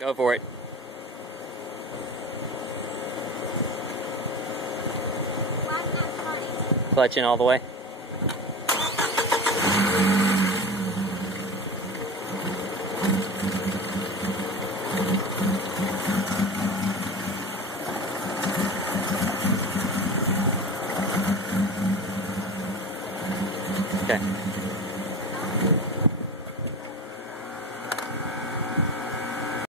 Go for it. Clutch in all the way. Okay.